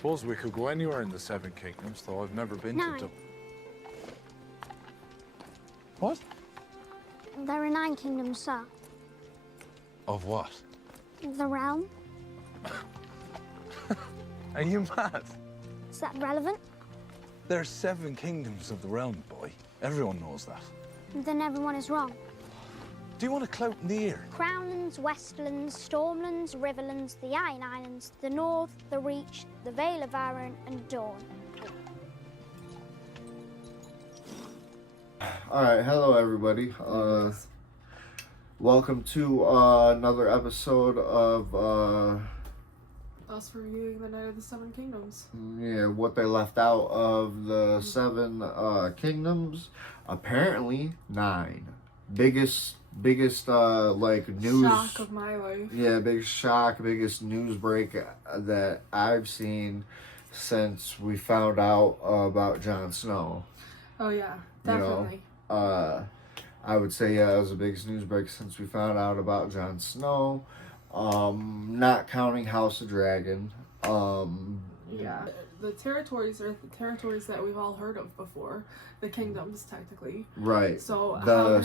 suppose we could go anywhere in the Seven Kingdoms, though I've never been to 9. Dublin. What? There are 9 kingdoms, sir. Of what? The realm. Are you mad? Is that relevant? There's 7 kingdoms of the realm, boy. Everyone knows that. Then everyone is wrong. Do you want to clout in the ear? Crownlands, Westlands, Stormlands, Riverlands, the Iron Islands, the North, the Reach, the Vale of Arran, and Dawn. Alright, hello everybody. Welcome to another episode of Us reviewing the Night of the Seven Kingdoms. what they left out of the 7 kingdoms. Apparently 9. Biggest like news Shock of my life. Yeah, biggest shock, biggest news break that I've seen since we found out about Jon Snow. Oh yeah, definitely. I would say it was the biggest news break since we found out about Jon Snow. Not counting House of Dragon. Yeah, the territories are the territories that we've all heard of before. The kingdoms, technically. Right. So the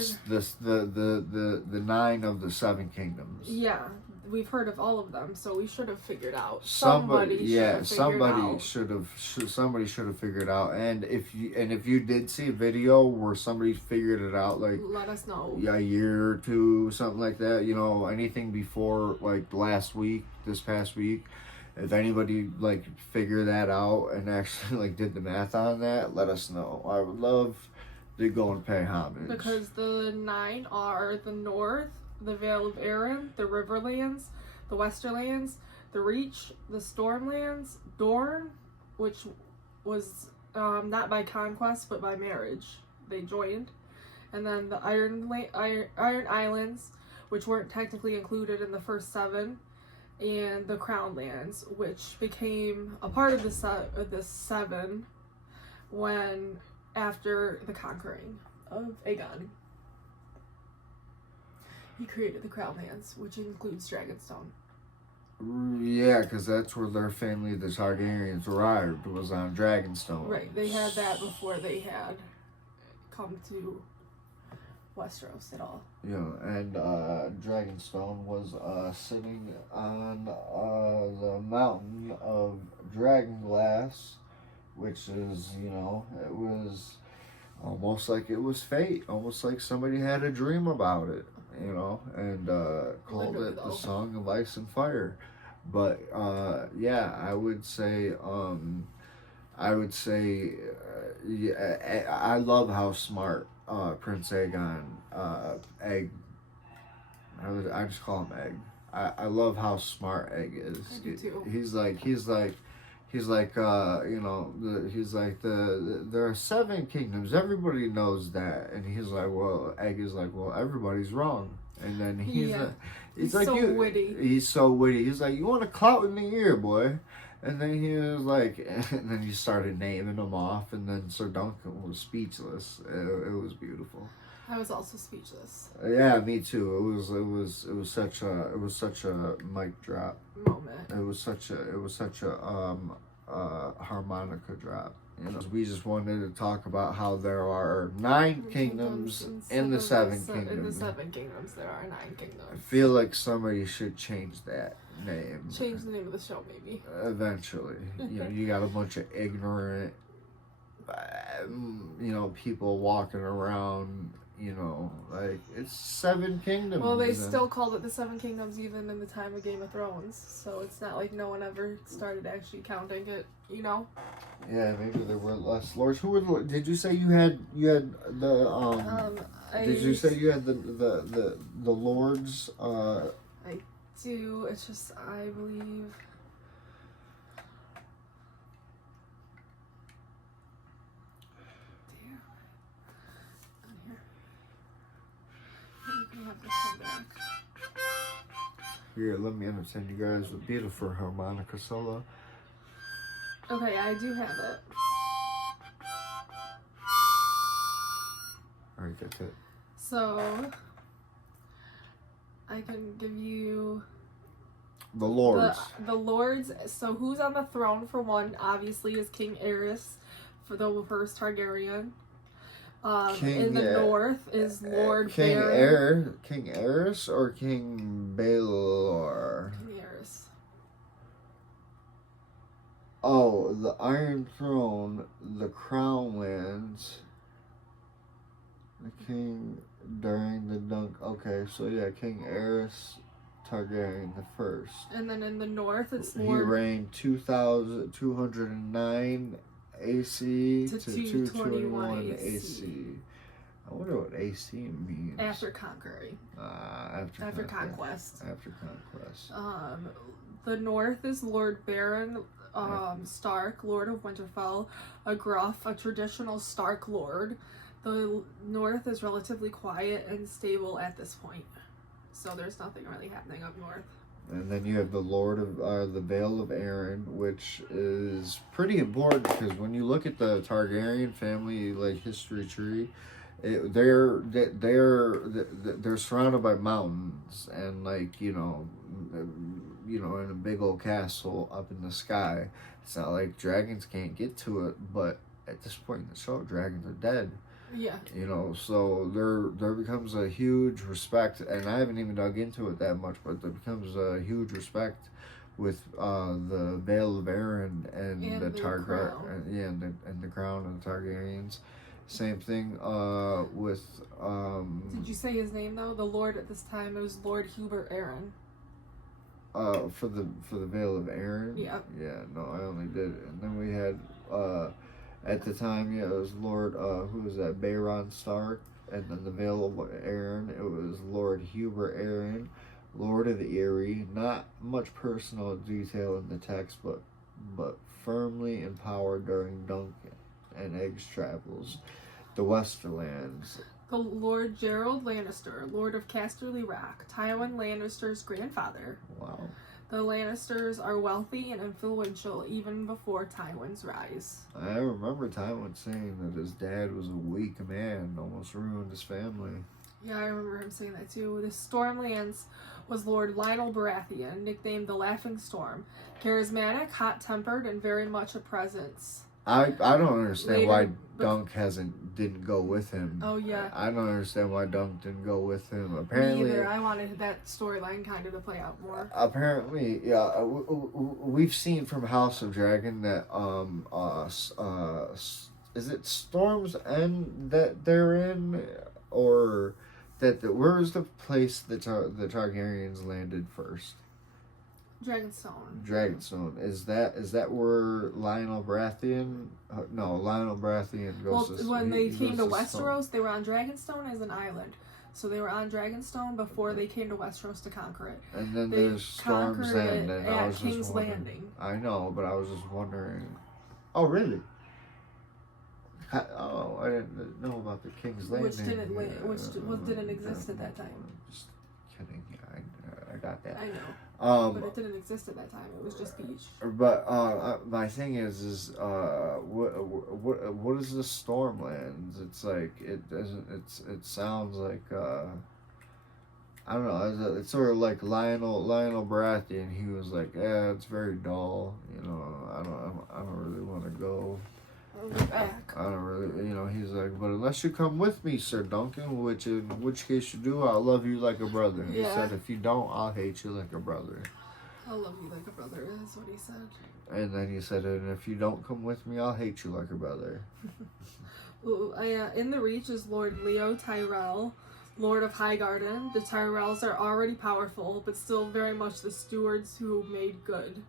9 of the 7 kingdoms. yeah, we've heard of all of them, so we should have figured out. Somebody Somebody should have figured out. And if you did see a video where somebody figured it out, like, let us know. a year or two, something like that, anything before like this past week, if anybody like figured that out and actually like did the math on that, let us know. I would love to go and pay homage. Because the 9 are the North, the Vale of Arran, the Riverlands, the Westerlands, the Reach, the Stormlands, Dorne, which was not by conquest but by marriage. They joined. And then the Iron Islands, which weren't technically included in the first 7, and the Crownlands, which became a part of the 7 when after the conquering of Aegon. He created the Crownlands, which includes Dragonstone. Yeah, because that's where their family, the Targaryens, arrived, was on Dragonstone. Right, they had that before they had come to Westeros at all. And Dragonstone was sitting on the mountain of Dragonglass, which is, it was almost like it was fate, almost like somebody had a dream about it, and called it the Song of Ice and Fire. But I would say I love how smart Prince Aegon, Egg. I just call him Egg. I love how smart Egg is. I do too. He's like there are 7 kingdoms. Everybody knows that, and he's like, well, Egg is like, well, everybody's wrong. And then he's like, so witty. He's so witty. He's like, you want a clout in the ear, boy. And then he was like, and then he started naming them off, and then Sir Duncan was speechless. It was beautiful. I was also speechless. Yeah, me too. It was such a mic drop Moment. It was such a harmonica drop. We just wanted to talk about how there are 9 kingdoms in the 7 kingdoms. In the 7 kingdoms, there are 9 kingdoms. I feel like somebody should change that name. Change the name of the show, maybe. Eventually. You got a bunch of ignorant, people walking around, like, it's 7 kingdoms. Well, they still called it the 7 kingdoms even in the time of Game of Thrones, so it's not like no one ever started actually counting it, Yeah, maybe there were less lords. Who were did you say you had the did you say you had the lords? I do. It's just I believe. Damn. On here. You can have this one back. Here, let me entertain you guys with beautiful harmonica solo. Okay, I do have it. Alright, that's it. So I can give you The lords. The lords. So who's on the throne for one? Obviously, is King Aerys, for the first Targaryen. In the north is Lord Baron. King Aerys or King Baelor? King Aerys. Oh, the Iron Throne, the Crown Lands, the King during the Dunk. Okay, so yeah, King Aerys Targaryen the first. And then in the north, it's He Lord. reigned 2,209 AC to 221 AC. AC. I wonder what AC means. After conquering. After conquest. After conquest. The north is Lord Baron Stark, Lord of Winterfell, a gruff, a traditional Stark lord. The north is relatively quiet and stable at this point, so there's nothing really happening up north. And then you have the Lord of the Vale of Arryn, which is pretty important because when you look at the Targaryen family like history tree, they're surrounded by mountains and like you know in a big old castle up in the sky. It's not like dragons can't get to it, but at this point in the show, dragons are dead. Yeah. So there becomes a huge respect, and I haven't even dug into it that much, but there becomes a huge respect with the Vale of Arryn and the Targaryen, and the crown of the Targaryens. Same thing with. Did you say his name though? The Lord at this time, it was Lord Hubert Arryn. For the Vale of Arryn. Yeah. Yeah. No, I only did, and then we had at the time, it was Lord who was that? Bayron Stark, and then the Vale of Arryn. It was Lord Hubert Arryn, Lord of the Eyrie. Not much personal detail in the text, but firmly empowered during Dunk and Egg's travels. The Westerlands. The Lord Gerald Lannister, Lord of Casterly Rock, Tywin Lannister's grandfather. Wow. The Lannisters are wealthy and influential even before Tywin's rise. I remember Tywin saying that his dad was a weak man, almost ruined his family. Yeah, I remember him saying that too. The Stormlands was Lord Lionel Baratheon, nicknamed the Laughing Storm. Charismatic, hot-tempered, and very much a presence. I don't understand why Dunk didn't go with him. Oh yeah. I don't understand why Dunk didn't go with him. Apparently, me either. I wanted that storyline kind of to play out more. Apparently, yeah. We've seen from House of Dragon that is it Storm's End that they're in, or where is the place the Targaryens landed first? Dragonstone. Is that where Lionel Baratheon? No, Lionel Baratheon goes. Well, when they came to Westeros, they were on Dragonstone as an island. So they were on Dragonstone before they came to Westeros to conquer it. And then there's Storm's End, and I was King's just wondering. Landing. I know, but I was just wondering. Oh, really? I didn't know about the King's Landing. Which didn't exist at that time. Just kidding. I got that. I know. But it didn't exist at that time. It was just beach. But my thing is what is the Stormlands? It's like it doesn't. It sounds like I don't know. It's sort of like Lionel Baratheon. He was like, yeah, it's very dull. I don't really want to go. Back. I don't really, he's like, but unless you come with me, Sir Duncan, in which case you do, I'll love you like a brother. Yeah. He said, if you don't, I'll hate you like a brother. I'll love you like a brother, is what he said. And then he said, and if you don't come with me, I'll hate you like a brother. In the Reach is Lord Leo Tyrell, Lord of Highgarden. The Tyrells are already powerful, but still very much the stewards who made good.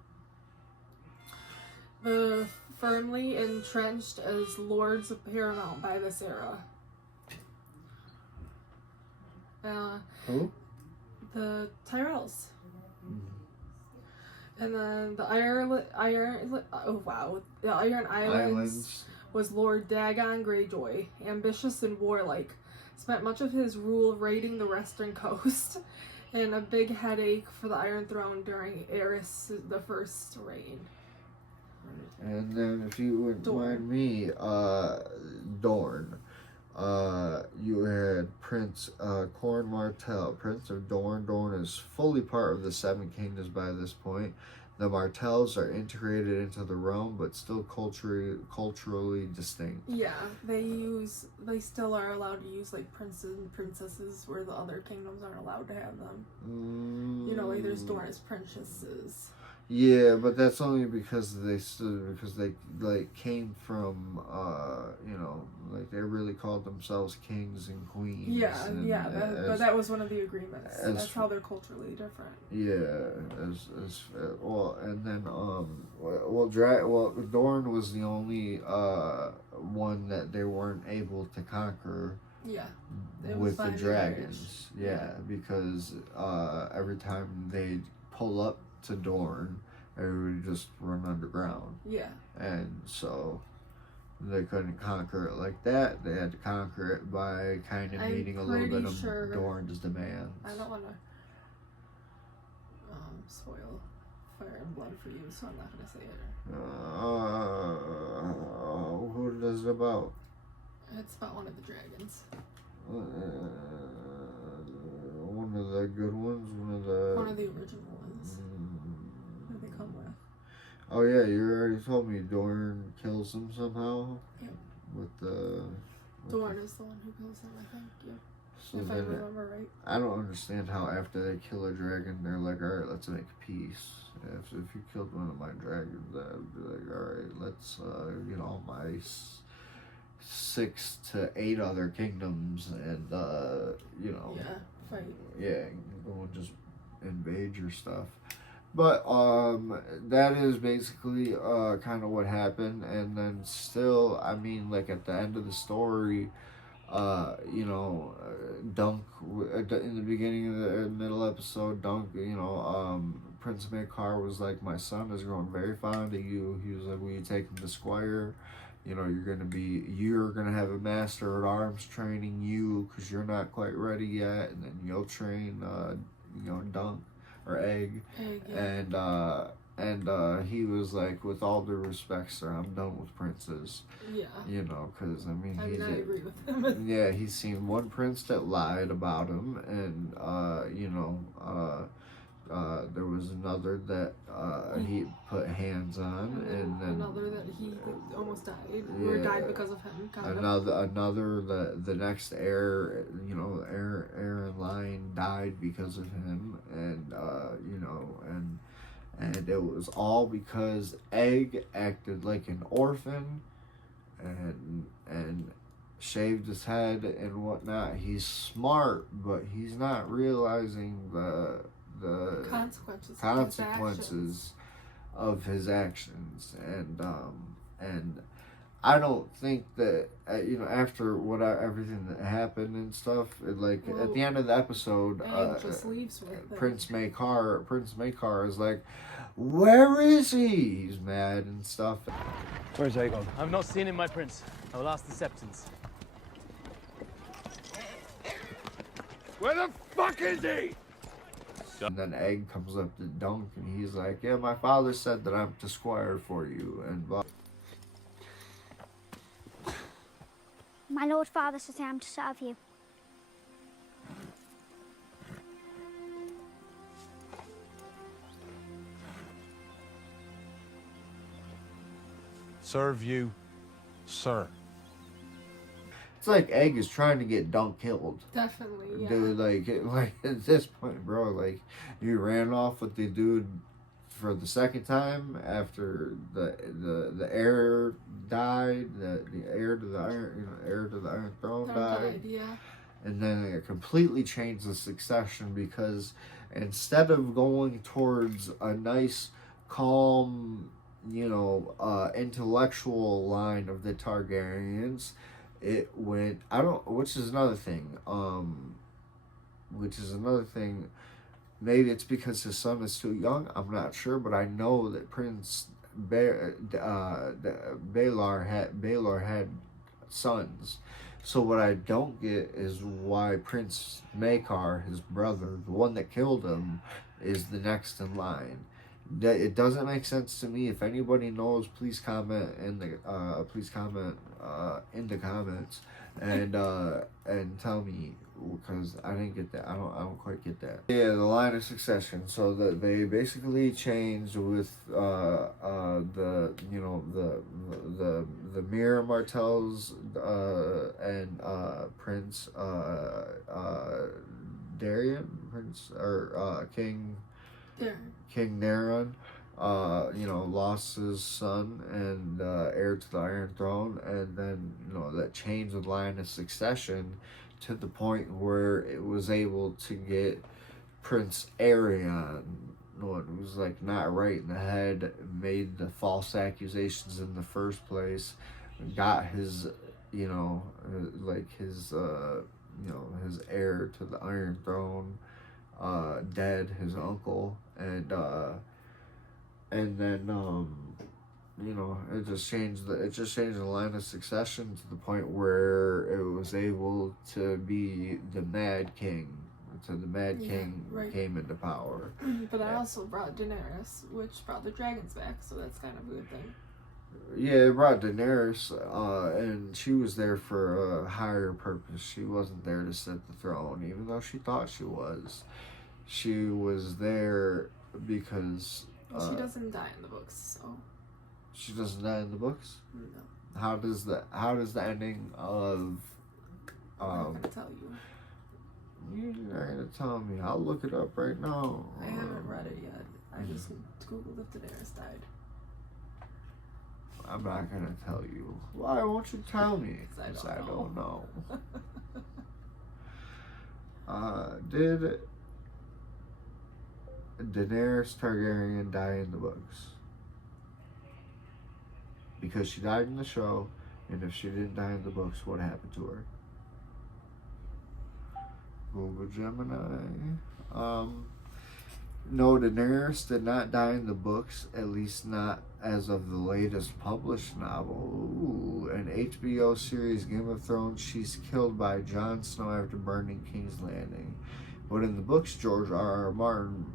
The firmly entrenched as lords of paramount by this era. Who? The Tyrells. And then the Iron Islands was Lord Dagon Greyjoy, ambitious and warlike. Spent much of his rule raiding the western coast, and a big headache for the Iron Throne during Aerys the First's reign. And then, if you would mind me, Dorne. You had Prince Corn Martell, Prince of Dorne. Dorne is fully part of the Seven Kingdoms by this point. The Martells are integrated into the realm, but still culturally distinct. Yeah, they still are allowed to use like princes and princesses where the other kingdoms aren't allowed to have them. You know, like there's Dorne's princesses. Yeah, but that's only because they like came from you know, like they really called themselves kings and queens. Yeah, and but that was one of the agreements. That's how they're culturally different. Yeah, well, and then Dorne was the only one that they weren't able to conquer. Yeah, with the dragons. Yeah, because every time they pull up to Dorne, everybody just run underground. Yeah. And so they couldn't conquer it like that. They had to conquer it by kind of meeting a little bit of Dorne's demands. I don't want to spoil Fire and Blood for you, so I'm not going to say it. What is it about? It's about one of the dragons. One of the good ones? One of the original ones. That they come with. Oh yeah, you already told me Dorne kills him somehow. Yeah. Dorne is the one who kills him, I think. Yeah. So if I remember right. I don't understand how after they kill a dragon, they're like, all right, let's make peace. If you killed one of my dragons, I'd be like, all right, let's get all my 6 to 8 other kingdoms and you know, fight. Yeah, go and just invade your stuff. But that is basically kind of what happened. And then still, I mean, like at the end of the story, you know, Dunk in the beginning of the middle episode, Dunk, you know, Prince Maekar was like, my son is growing very fond of you. He was like, will you take him to Squire? You know, you're gonna have a master at arms training you because you're not quite ready yet, and then you'll train, you know, Dunk or Egg. Yeah. And he was like, with all due respect, sir, I'm done with princes. Yeah. You know, because I mean, I agree with him. Yeah, he's seen one prince that lied about him, and you know, there was another that he put hands on, and then another that he almost died, or died because of him. Another the next heir, you know, heir in line died because of him, and you know, and it was all because Egg acted like an orphan, and shaved his head and whatnot. He's smart, but he's not realizing the consequences of his actions, and I don't think that you know, after everything that happened and stuff, at the end of the episode, just leaves with Prince Maekar is like, where is he? He's mad and stuff. Where's Aegon? I've not seen him, my prince. I will ask the Septons. Where the fuck is he? And then Egg comes up to Dunk and he's like, yeah, my father said that I'm to squire for you, and blah. My lord father says I am to serve you. Serve you, sir. It's like Egg is trying to get Dunk killed. Definitely, yeah. Dude, like at this point, bro, like, you ran off with the dude for the second time after the heir died, the heir to the Iron Throne died. Yeah. And then it completely changed the succession, because instead of going towards a nice, calm, you know, intellectual line of the Targaryens, it went, which is another thing, maybe it's because his son is too young, I'm not sure, but I know that Prince Baelor had sons. So what I don't get is why Prince Maekar, his brother, the one that killed him, is the next in line. That it doesn't make sense to me. If anybody knows, please comment in the comments and tell me, because I didn't get that. I don't quite get that. Yeah, the line of succession. So that they basically changed with the Mirror Martells and Prince Darian, Prince or King. Yeah. King Neron, lost his son and heir to the Iron Throne, and then that changed the line of succession to the point where it was able to get Prince Arion, who was like not right in the head, made the false accusations in the first place, got his his heir to the Iron Throne dead, his uncle, and then it just changed the line of succession to the point where it was able to be the Mad King. So the Mad King came into power. But that also brought Daenerys, which brought the dragons back, so that's kind of a good thing. Yeah, it brought Daenerys, and she was there for a higher purpose. She wasn't there to sit the throne, even though she thought she was. She was there because... she doesn't die in the books, so... She doesn't die in the books? No. How does the ending of... I'm not gonna tell you. You're not gonna tell me. I'll look it up right now. I haven't read it yet. I just googled if Daenerys died. I'm not gonna tell you. Why won't you tell me? Because I don't know. Did Daenerys Targaryen die in the books? Because she died in the show, and if she didn't die in the books, what happened to her? Google Gemini. No, Daenerys did not die in the books, at least not as of the latest published novel. Ooh, in HBO series Game of Thrones, she's killed by Jon Snow after burning King's Landing. But in the books, George R.R. Martin,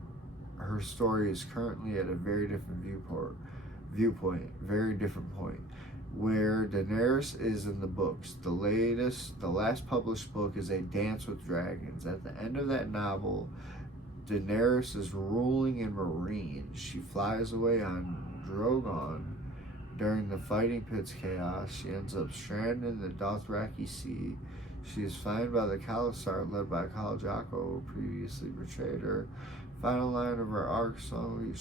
her story is currently at a very different viewpoint, very different point. Where Daenerys is in the books, the last published book is A Dance with Dragons. At the end of that novel, Daenerys is ruling in Meereen. She flies away on Drogon. During the fighting pit's chaos, she ends up stranded in the Dothraki Sea. She is found by the Khalasar, led by Khal Drogo, who previously betrayed her. Final line of her arc strongly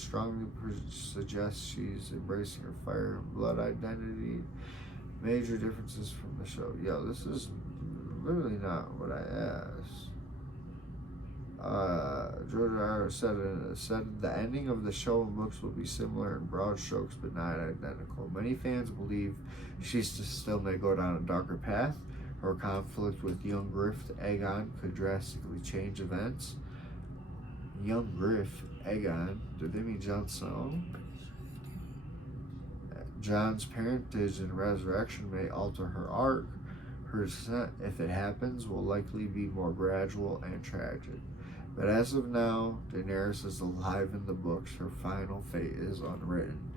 suggests she's embracing her fire and blood identity. Major differences from the show. Yo, this is literally not what I asked. George R. said the ending of the show and books will be similar in broad strokes but not identical. Many fans believe she still may go down a darker path. Her conflict with young Griff Aegon could drastically change events. Young Griff Aegon, did they mean Jon Snow? Jon's parentage and resurrection may alter her arc. Her descent, if it happens, will likely be more gradual and tragic. But as of now, Daenerys is alive in the books. Her final fate is unwritten.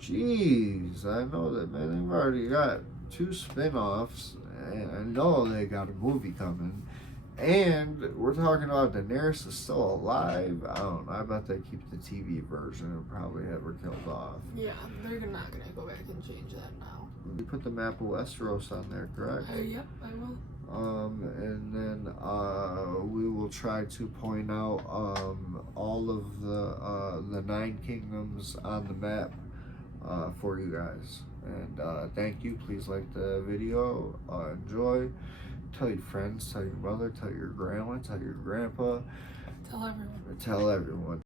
Jeez, I know that, man. They've already got 2 spin-offs, and I know they got a movie coming. And we're talking about Daenerys is still alive. I don't know. I bet they keep the TV version and probably have her killed off. Yeah, they're not gonna go back and change that now. You put the map of Westeros on there, correct? Yep, I will. And then we will try to point out all of the 9 kingdoms on the map for you guys. And thank you. Please like the video. Enjoy. Tell your friends. Tell your mother. Tell your grandma. Tell your grandpa. Tell everyone. Tell everyone.